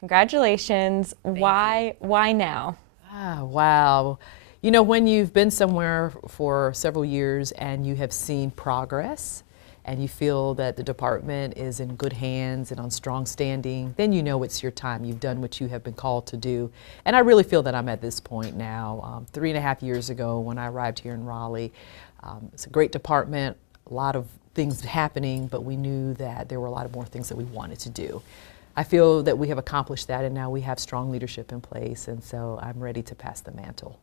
Congratulations. Why now? Ah, wow. You know, when you've been somewhere for several years and you have seen progress and you feel that the department is in good hands and on strong standing, then you know it's your time. You've done what you have been called to do. And I really feel that I'm at this point now. 3.5 years ago when I arrived here in Raleigh, it's a great department, a lot of things happening, but we knew that there were a lot of more things that we wanted to do. I feel that we have accomplished that, and now we have strong leadership in place, and so I'm ready to pass the mantle.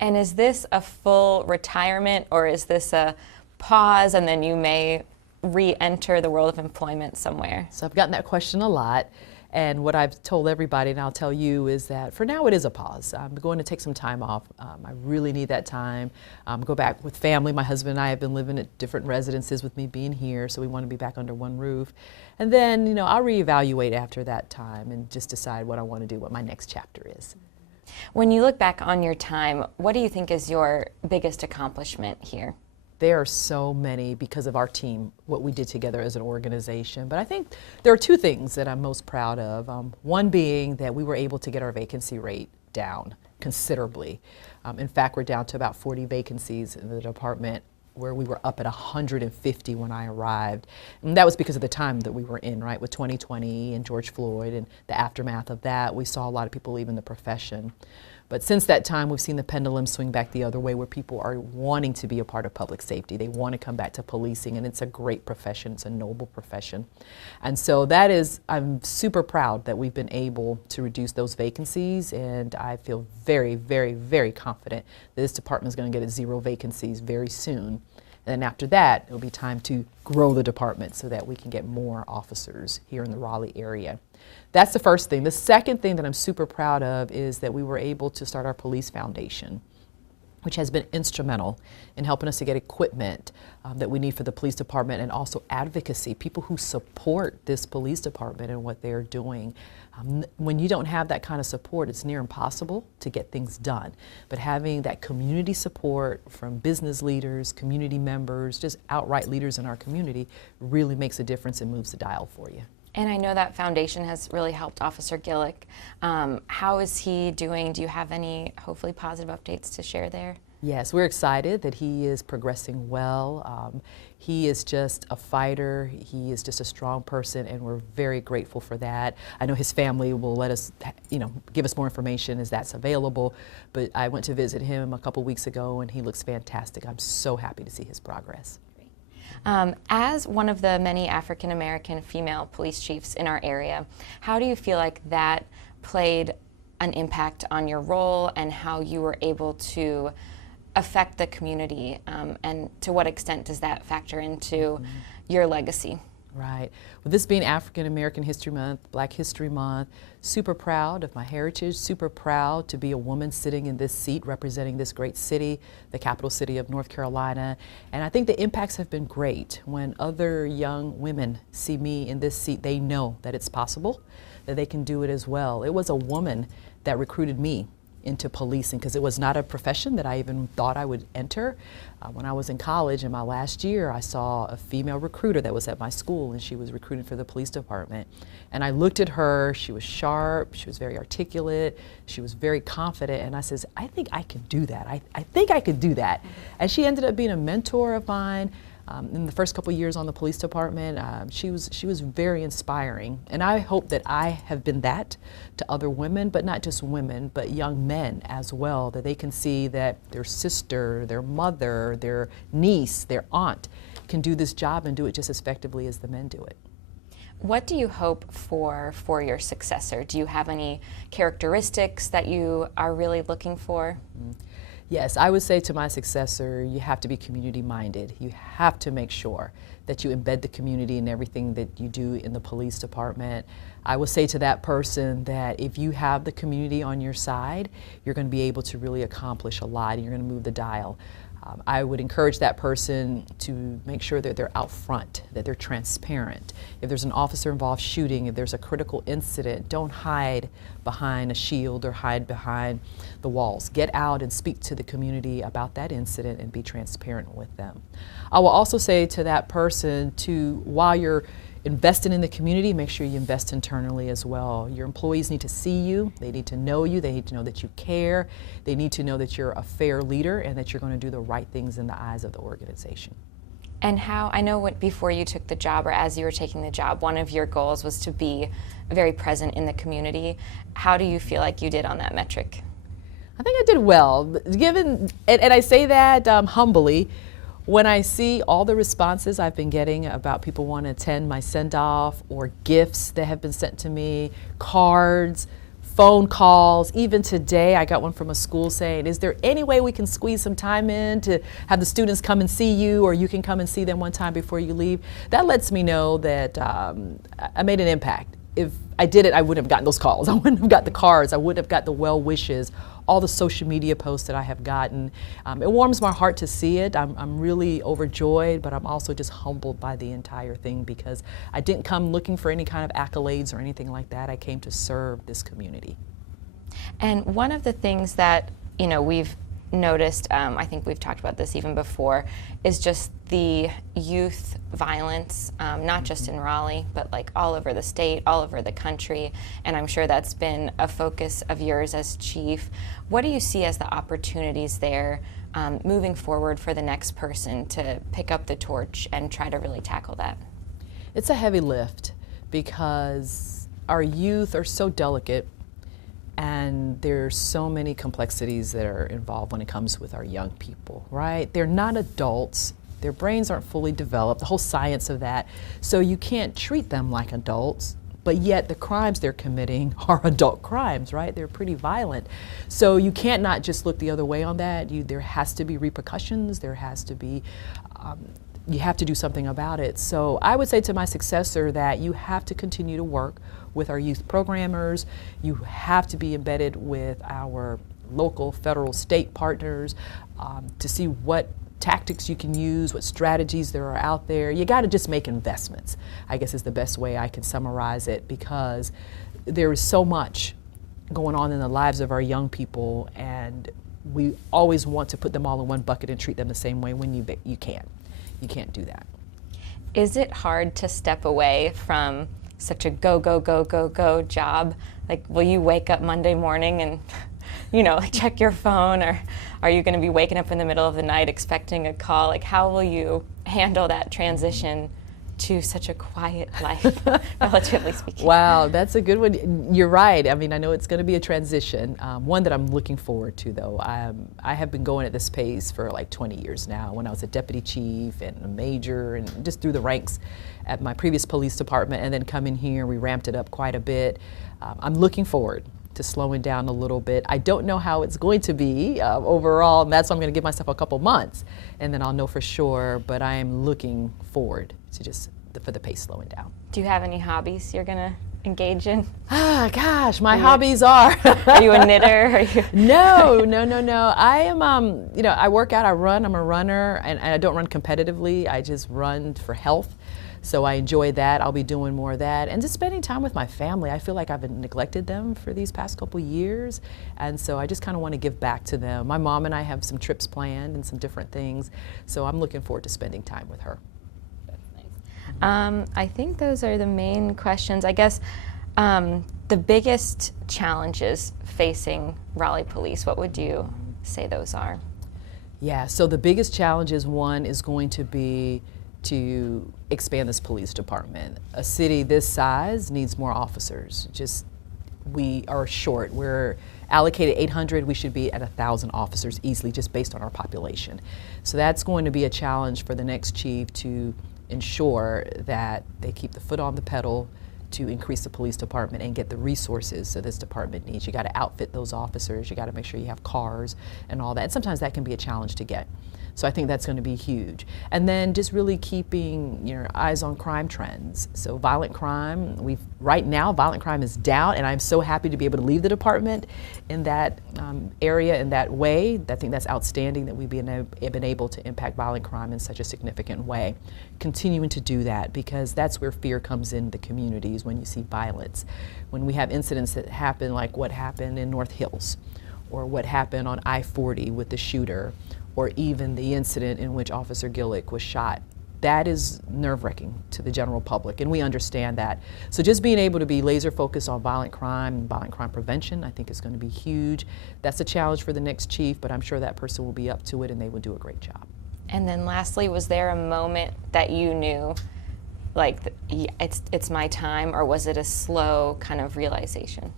And is this a full retirement, or is this a pause and then you may re-enter the world of employment somewhere? So I've gotten that question a lot, and what I've told everybody, and I'll tell you, is that for now it is a pause. I'm going to take some time off. I really need that time. Go back with family. My husband and I have been living at different residences with me being here, so we want to be back under one roof. And then, you know, I'll reevaluate after that time and just decide what I want to do, what my next chapter is. When you look back on your time, what do you think is your biggest accomplishment here? There are so many because of our team, what we did together as an organization. But I think there are two things that I'm most proud of. One being that we were able to get our vacancy rate down considerably. In fact, we're down to about 40 vacancies in the department, where we were up at 150 when I arrived. And that was because of the time that we were in, right? With 2020 and George Floyd and the aftermath of that, we saw a lot of people leaving the profession. But since that time, we've seen the pendulum swing back the other way, where people are wanting to be a part of public safety. They want to come back to policing, and it's a great profession. It's a noble profession. And so that is, I'm super proud that we've been able to reduce those vacancies, and I feel very, very, very confident that this department is going to get 0 vacancies very soon. And then after that, it'll be time to grow the department so that we can get more officers here in the Raleigh area. That's the first thing. The second thing that I'm super proud of is that we were able to start our police foundation, which has been instrumental in helping us to get equipment that we need for the police department, and also advocacy, people who support this police department and what they're doing. When you don't have that kind of support, it's near impossible to get things done. But having that community support from business leaders, community members, just outright leaders in our community really makes a difference and moves the dial for you. And I know that foundation has really helped Officer Gillick. How is he doing? Do you have any hopefully positive updates to share there? Yes, we're excited that he is progressing well. He is just a fighter. He is just a strong person, and we're very grateful for that. I know his family will let us, give us more information as that's available. But I went to visit him a couple weeks ago, and he looks fantastic. I'm so happy to see his progress. As one of the many African American female police chiefs in our area, how do you feel like that played an impact on your role and how you were able to affect the community, and to what extent does that factor into your legacy? Right. With this being African American History Month, Black History Month, super proud of my heritage, super proud to be a woman sitting in this seat representing this great city, the capital city of North Carolina. And I think the impacts have been great. When other young women see me in this seat, they know that it's possible, that they can do it as well. It was a woman that recruited me into policing, because it was not a profession that I even thought I would enter. When I was in college in my last year, I saw a female recruiter that was at my school, and she was recruiting for the police department. And I looked at her, she was sharp, she was very articulate, she was very confident, and I says, I think I can do that. I think I could do that. And she ended up being a mentor of mine. In the first couple years on the police department, she was very inspiring, and I hope that I have been that to other women, but not just women, but young men as well, that they can see that their sister, their mother, their niece, their aunt can do this job and do it just as effectively as the men do it. What do you hope for your successor? Do you have any characteristics that you are really looking for? Yes, I would say to my successor, you have to be community-minded. You have to make sure that you embed the community in everything that you do in the police department. I would say to that person that if you have the community on your side, you're going to be able to really accomplish a lot, and you're going to move the dial. I would encourage that person to make sure that they're out front, that they're transparent. If there's an officer involved shooting, if there's a critical incident, don't hide behind a shield or hide behind the walls. Get out and speak to the community about that incident and be transparent with them. I will also say to that person while you're investing in the community, make sure you invest internally as well. Your employees need to see you, they need to know you, they need to know that you care, they need to know that you're a fair leader and that you're going to do the right things in the eyes of the organization. And how, I know before you took the job or as you were taking the job, one of your goals was to be very present in the community. How do you feel like you did on that metric? I think I did well, given, and I say that humbly. When I see all the responses I've been getting about people wanting to attend my send-off or gifts that have been sent to me, cards, phone calls, even today I got one from a school saying, is there any way we can squeeze some time in to have the students come and see you, or you can come and see them one time before you leave? That lets me know that I made an impact. If I did it, I wouldn't have gotten those calls. I wouldn't have got the cards. I wouldn't have got the well wishes, all the social media posts that I have gotten. It warms my heart to see it. I'm really overjoyed, but I'm also just humbled by the entire thing, because I didn't come looking for any kind of accolades or anything like that. I came to serve this community. And one of the things that, you know, we've noticed, I think we've talked about this even before, is just the youth violence, not just in Raleigh, but like all over the state, all over the country, and I'm sure that's been a focus of yours as chief. What do you see as the opportunities there moving forward for the next person to pick up the torch and try to really tackle that? It's a heavy lift because our youth are so delicate, and there's so many complexities that are involved when it comes with our young people, right? They're not adults. Their brains aren't fully developed, the whole science of that. So you can't treat them like adults, but yet the crimes they're committing are adult crimes, right? They're pretty violent. So you can't not just look the other way on that. There has to be repercussions. There has to be, you have to do something about it. So I would say to my successor that you have to continue to work with our youth programmers. You have to be embedded with our local, federal, state partners to see what tactics you can use, what strategies there are out there. You got to just make investments, I guess is the best way I can summarize it, because there is so much going on in the lives of our young people, and we always want to put them all in one bucket and treat them the same way when you can't. You can't do that. Is it hard to step away from such a go, go, go, go, go job? Like, will you wake up Monday morning and, you know, like check your phone, or are you going to be waking up in the middle of the night expecting a call? Like, how will you handle that transition to such a quiet life, relatively speaking? Wow, that's a good one. You're right. I mean, I know it's going to be a transition, one that I'm looking forward to, though. I have been going at this pace for like 20 years now. When I was a deputy chief and a major and just through the ranks at my previous police department, and then coming here, we ramped it up quite a bit. I'm looking forward to slowing down a little bit. I don't know how it's going to be overall, and that's why I'm going to give myself a couple months, and then I'll know for sure, but I am looking forward to just for the pace slowing down. Do you have any hobbies you're going to engage in? Ah, gosh, my hobbies are. Are you a knitter? Are you No. I am, you know, I work out, I run, I'm a runner, and I don't run competitively, I just run for health. So I enjoy that. I'll be doing more of that. And just spending time with my family. I feel like I've neglected them for these past couple years. And so I just kind of want to give back to them. My mom and I have some trips planned and some different things. So I'm looking forward to spending time with her. I think those are the main questions. I guess the biggest challenges facing Raleigh Police, what would you say those are? Yeah, so the biggest challenges, one is going to be to expand this police department. A city this size needs more officers. Just, we are short. We're allocated 800, we should be at 1,000 officers easily, just based on our population. So that's going to be a challenge for the next chief, to ensure that they keep the foot on the pedal to increase the police department and get the resources that this department needs. You got to outfit those officers, you got to make sure you have cars and all that. And sometimes that can be a challenge to get. So I think that's going to be huge. And then just really keeping your eyes on crime trends. So violent crime, right now violent crime is down, and I'm so happy to be able to leave the department in that area in that way. I think that's outstanding that we've been able to impact violent crime in such a significant way. Continuing to do that, because that's where fear comes in the communities when you see violence. When we have incidents that happen like what happened in North Hills, or what happened on I-40 with the shooter, or even the incident in which Officer Gillick was shot that is nerve-wracking to the general public, and we understand that. So just being able to be laser focused on violent crime and violent crime prevention, I think is going to be huge. That's a challenge for the next chief, but I'm sure that person will be up to it and they will do a great job. And then lastly, was there a moment that you knew, like, it's my time, or was it a slow kind of realization?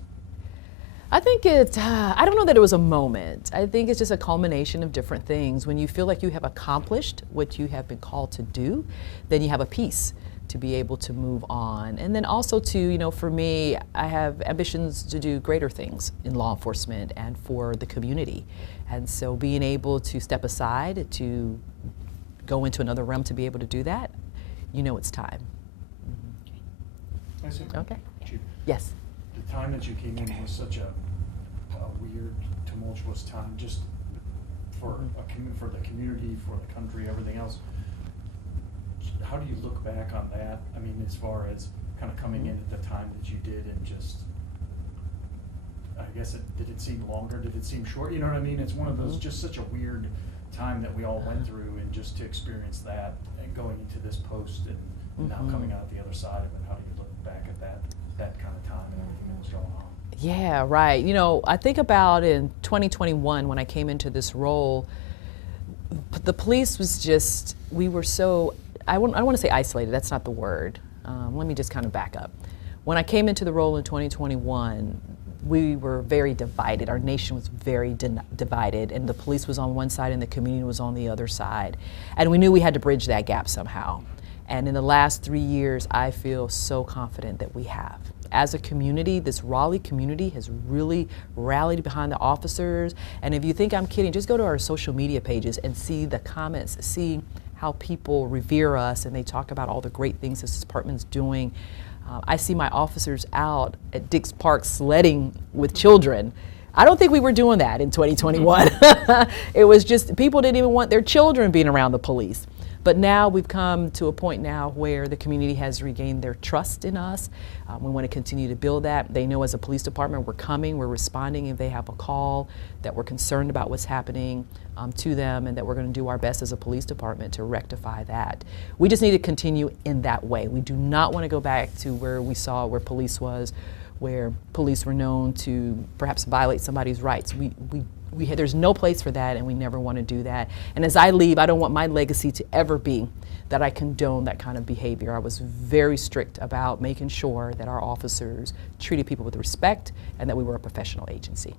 I think I don't know that it was a moment. I think it's just a culmination of different things. When you feel like you have accomplished what you have been called to do, then you have a peace to be able to move on. And then also to, for me, I have ambitions to do greater things in law enforcement and for the community. And so being able to step aside, to go into another realm to be able to do that, it's time. I see. Okay. Chief, Yes. the time that you came in was such a weird, tumultuous time, just for for the community, for the country, everything else. How do you look back on that? I mean, as far as kind of coming in at the time that you did, and just, I guess, did it seem longer? Did it seem short? You know what I mean? It's one of those, just such a weird time that we all went through, and just to experience that and going into this post and now coming out the other side of it. How do you look back at that kind of time and everything that was going on? Yeah, right. I think about in 2021 when I came into this role, the police was just, we were so, I don't want to say isolated, that's not the word. Let me just kind of back up. When I came into the role in 2021, we were very divided. Our nation was very divided, and the police was on one side and the community was on the other side. And we knew we had to bridge that gap somehow. And in the last 3 years, I feel so confident that we have. As a community, this Raleigh community has really rallied behind the officers. And if you think I'm kidding, just go to our social media pages and see the comments, see how people revere us, and they talk about all the great things this department's doing. I see my officers out at Dix Park sledding with children. I don't think we were doing that in 2021. It was just, people didn't even want their children being around the police. But now we've come to a point now where the community has regained their trust in us. We want to continue to build that. They know as a police department we're coming, we're responding if they have a call, that we're concerned about what's happening to them, and that we're going to do our best as a police department to rectify that. We just need to continue in that way. We do not want to go back to where we saw where police was, where police were known to perhaps violate somebody's rights. There's no place for that, and we never want to do that. And as I leave, I don't want my legacy to ever be that I condone that kind of behavior. I was very strict about making sure that our officers treated people with respect and that we were a professional agency.